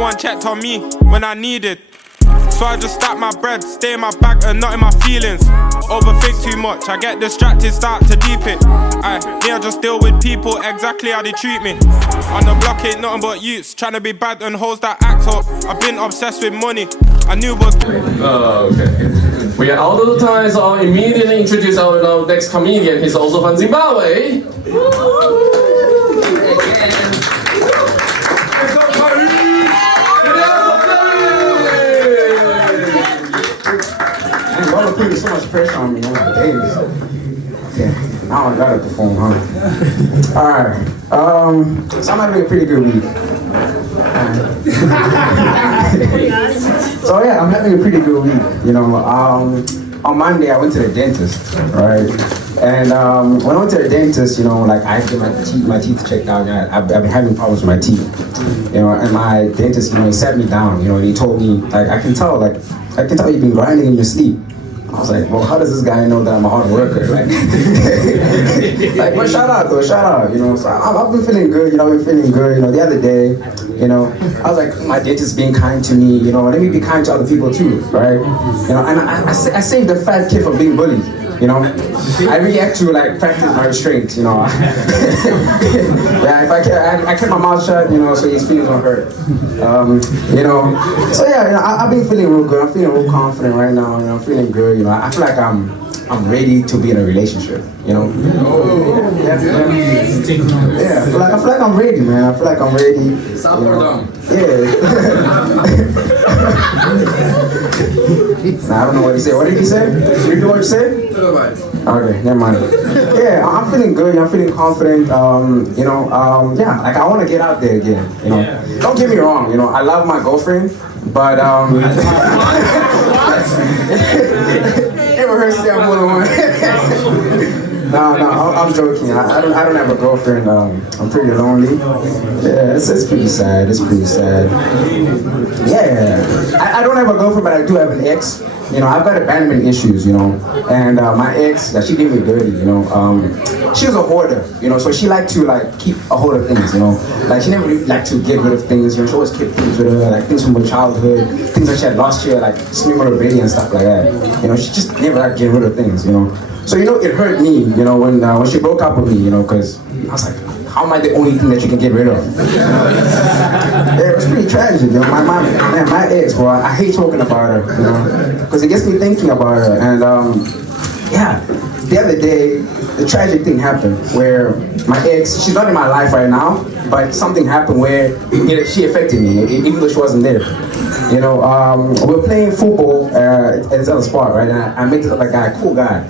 one checked on me when I needed. So I just stack my bread, stay in my bag and not in my feelings. Overthink too much, I get distracted, start to deep it. I just deal with people exactly how they treat me. On the block ain't nothing but youths, trying to be bad and hoes that act up. I've been obsessed with money, I knew but... Okay. We are out of the time, so I'll immediately introduce our next comedian. He's also from Zimbabwe. Y'all are putting so much pressure on me. I'm like, damn. Okay, now I gotta perform, huh? Alright. So I'm having a pretty good week. So yeah, I'm having a pretty good week. You know, on Monday I went to the dentist, right? And when I went to the dentist, you know, like I had to get my teeth checked out. I've been having problems with my teeth, you know. And my dentist, you know, he sat me down, you know, and he told me, like, I can tell you've been grinding in your sleep. I was like, well, how does this guy know that I'm a hard worker? Like, like, well, shout out though, shout out, you know. So I've been feeling good, you know, You know, the other day, you know, I was like, my dentist being kind to me, you know, let me be kind to other people too, right? You know, and I saved the fat kid from being bullied. You know, I really had to like practice my restraint, you know. Yeah, if I kept my mouth shut, you know, so his feelings won't hurt. You know, so yeah, you know, I've been feeling real good. I'm feeling real confident right now. You know, I'm feeling good. You know, I feel like I'm ready to be in a relationship. You know. Yeah, I feel like I'm ready, man. I feel like I'm ready. You know? Yeah. Nah, I don't know what he said. What did he say? Did you know what you said? Okay, never mind. Yeah, I'm feeling good. I'm feeling confident. You know, yeah, like I want to get out there again. You know, don't get me wrong. You know, I love my girlfriend, but never heard say I'm one-on-one. No, I'm joking. I don't have a girlfriend. I'm pretty lonely. Yeah, it's pretty sad. It's pretty sad. Yeah, I don't have a girlfriend, but I do have an ex. You know, I've got abandonment issues, you know, and my ex, she did me dirty, you know. She was a hoarder, you know, so she liked to like keep a hold of things, you know. Like she never really liked to get rid of things, you know. She always kept things with her, like things from her childhood, things that she had lost here, like memorabilia and stuff like that. You know, she just never liked getting rid of things, you know. So you know, it hurt me, you know, when she broke up with me, you know, because I was like, how am I the only thing that you can get rid of? Yeah, it was pretty tragic, you know. My ex, bro, I hate talking about her, you know, because it gets me thinking about her. And yeah, the other day, the tragic thing happened where my ex, she's not in my life right now, but something happened where she affected me, even though she wasn't there. You know, we were playing football at this other spot, right? And I met this other guy, a cool guy.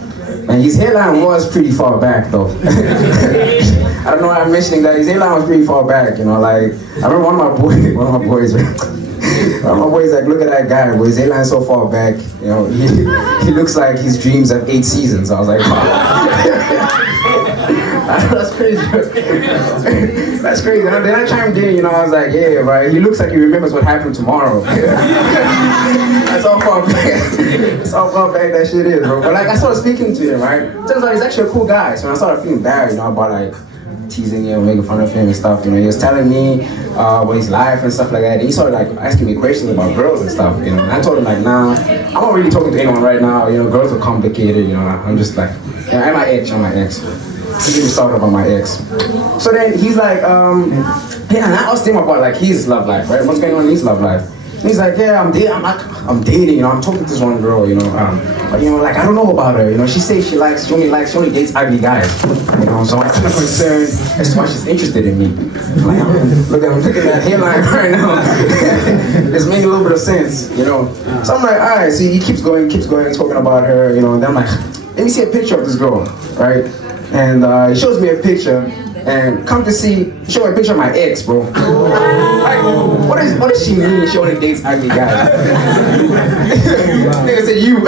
And his hairline was pretty far back, though. I don't know why I'm mentioning that. His hairline was pretty far back, you know. Like, I remember one of my boys, like, look at that guy, boy. His hairline's so far back, you know. He looks like his dreams have 8 seasons. I was like, wow. That's crazy. That's crazy. And then I chimed in, you know. I was like, yeah, right. He looks like he remembers what happened tomorrow. That's how far back. That's how far back that shit is, bro. But like, I started speaking to him, right? Turns out he's actually a cool guy. So I started feeling bad, you know, about like teasing him, making fun of him and stuff. You know, he was telling me about his life and stuff like that. And he started like asking me questions about girls and stuff. You know, and I told him like, nah, I'm not really talking to anyone right now. You know, girls are complicated. You know, I'm just like, yeah, I'm my ex. He didn't start about my ex. So then he's like, yeah, and I asked him about like his love life, right? What's going on in his love life? And he's like, yeah, I'm dating, you know, I'm talking to this one girl, you know, but you know, like I don't know about her, you know, she says she only dates ugly guys, you know, so I'm kind of concerned as to why she's interested in me. Like, look at that hairline right now. It's making a little bit of sense, you know. So I'm like, all right, so he keeps going, talking about her, you know, and then I'm like, let me see a picture of this girl, right? And he shows me a picture, and come to see, show me a picture of my ex, bro. Like, what does she mean she only dates ugly guys? Nigga said you.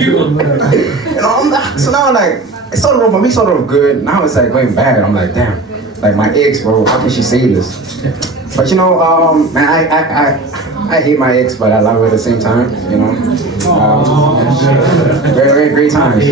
You know, so now like, it started off good, now it's like going bad. I'm like, damn, like my ex, bro, how can she say this? But you know, man, I hate my ex, but I love her at the same time, you know. Very, very great times.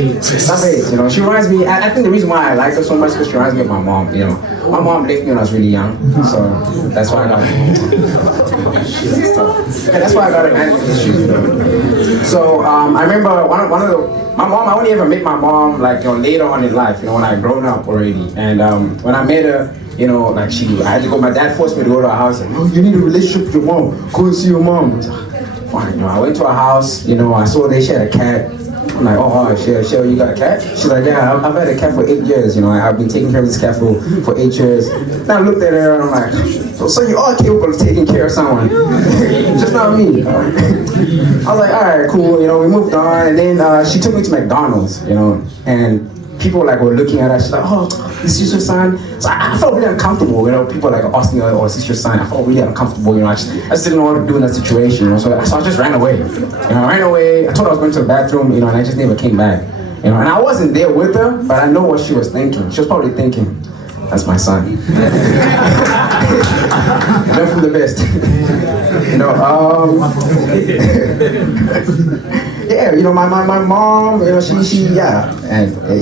Love it, you know. She reminds me, I think the reason why I like her so much is because she reminds me of my mom, you know. My mom left me when I was really young, so that's why I love her. It's tough. Yeah, that's why I got abandonment issues. So I remember one of my mom. I only ever met my mom like later on in life. When I grown up already. And when I met her, like I had to go. My dad forced me to go to her house. And, you need a relationship with your mom. Go and see your mom. I was like, fine. I went to her house. I saw that she had a cat. I'm like, oh, Cheryl, you got a cat? She's like, yeah, I've had a cat for 8 years. I've been taking care of this cat for 8 years. Then I looked at her and I'm like, so you are capable of taking care of someone, just not me. I was like, all right, cool. We moved on, and then she took me to McDonald's. And people were looking at her. She's like, oh, this is your son? So I felt really uncomfortable. People asking me, oh, is this your son? I felt really uncomfortable. I just didn't know what to do in that situation. So I just ran away. I ran away. I told her I was going to the bathroom. And I just never came back. And I wasn't there with her, but I know what she was thinking. She was probably thinking, that's my son. Learn from the best. Yeah, my mom,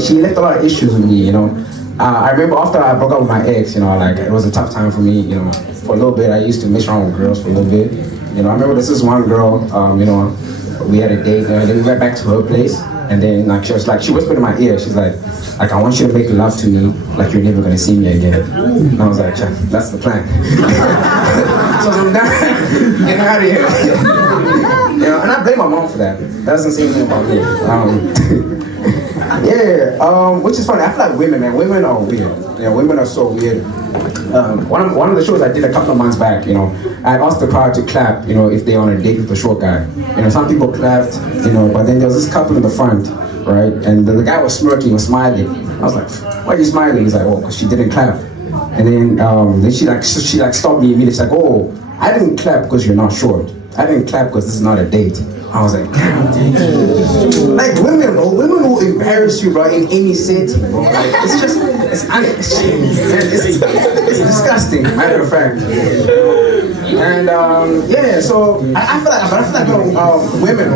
she left a lot of issues with me, I remember after I broke up with my ex, it was a tough time for me, for a little bit. I used to mess around with girls for a little bit. I remember this is one girl, we had a date, then we went back to her place, and then she whispered in my ear, she's like, I want you to make love to me like you're never gonna see me again. And I was like, that's the plan. So I'm done getting out of here. And I blame my mom for that. That doesn't say anything about me. Which is funny. I feel like women are weird. Women are so weird. One of the shows I did a couple of months back, I asked the crowd to clap, if they're on a date with a short guy. Some people clapped, but then there was this couple in the front, right? And the guy was smirking, was smiling. I was like, why are you smiling? He's like, oh, because she didn't clap. And then she stopped me immediately. She's like, oh, I didn't clap because you're not short. I didn't clap because this is not a date. I was like, damn. Like women will embarrass you, bro, in any setting, bro. Like it's disgusting, matter of fact. And so I feel like women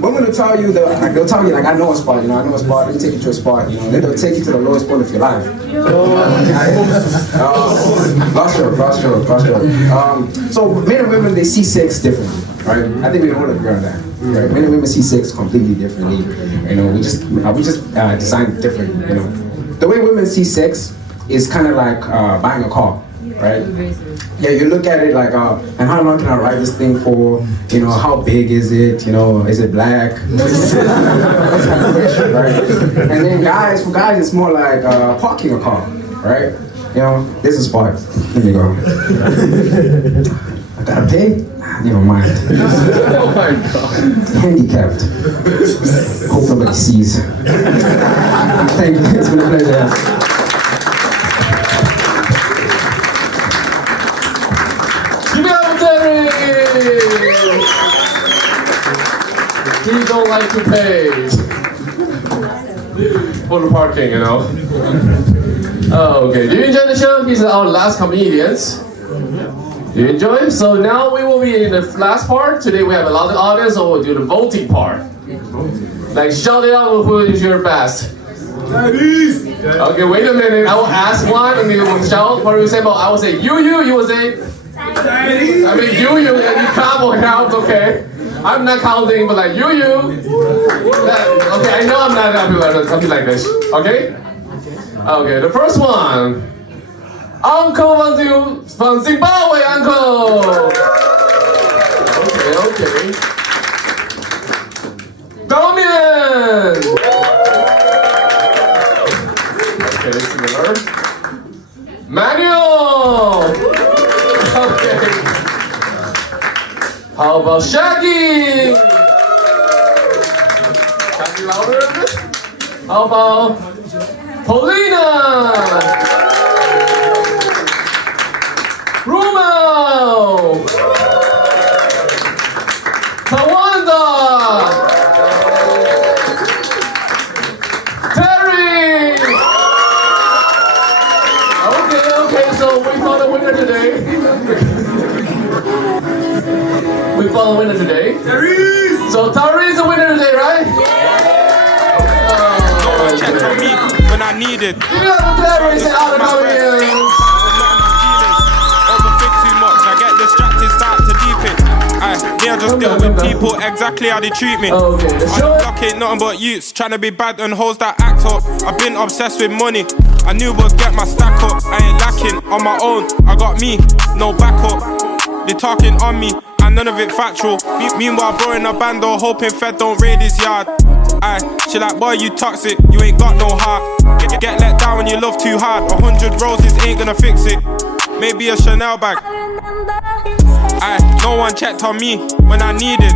will tell you they'll tell you I know a spot, let me take you to a spot, then they'll take you to the lowest point of your life. Lost joke. So men and women, they see sex differently, right? I think we all agree on that. Right? Men and women see sex completely differently. We just designed different. The way women see sex is kind of like buying a car, right? Yeah, you look at it like, and how long can I ride this thing for? How big is it? Is it black? That's kind of question, right? And then for guys, it's more like parking a car, right? This is spot. Here we go. I gotta pay? Never mind. Oh my God. Handicapped. Hope nobody sees. Thank you. It's been a pleasure. He don't like to pay for the parking, Oh, okay. Do you enjoy the show? These are our last comedians. Do you enjoy? So now we will be in the last part. Today we have a lot of audience, so we'll do the voting part. Like shout it out who is your best. Okay, wait a minute. I will ask one and you will shout. For example, I will say you will say I mean you and you count, okay. I'm not counting, but like you. Okay, I know I'm not something like this. Okay? Okay, the first one. Uncle from Zimbabwe, Uncle. Okay. Dominant. Okay, similar. Manuel. Okay. How about Shaggy? Shaggy louder? How about Paulina? Rumo! Tawanda! Terry! Okay, so we found a winner today. We found a winner today. Tyrese! So Tyrese is a winner today, right? No one checked on me when I needed. You got the Tyrese and all the comedians. Overthink too much, I get distracted, start to deep it. deal with people exactly how they treat me. Okay, the On show. the block ain't nothing but youths trying to be bad and hoes that act up. I've been obsessed with money. I knew would get my stack up. I ain't lacking on my own. I got me, no backup. They talking on me and none of it factual. Meanwhile, bro in a band or hoping Fed don't raid his yard. Aye, she like, boy, you toxic, you ain't got no heart. Get let down when you love too hard. 100 roses ain't gonna fix it. Maybe a Chanel bag. Aye, no one checked on me when I needed.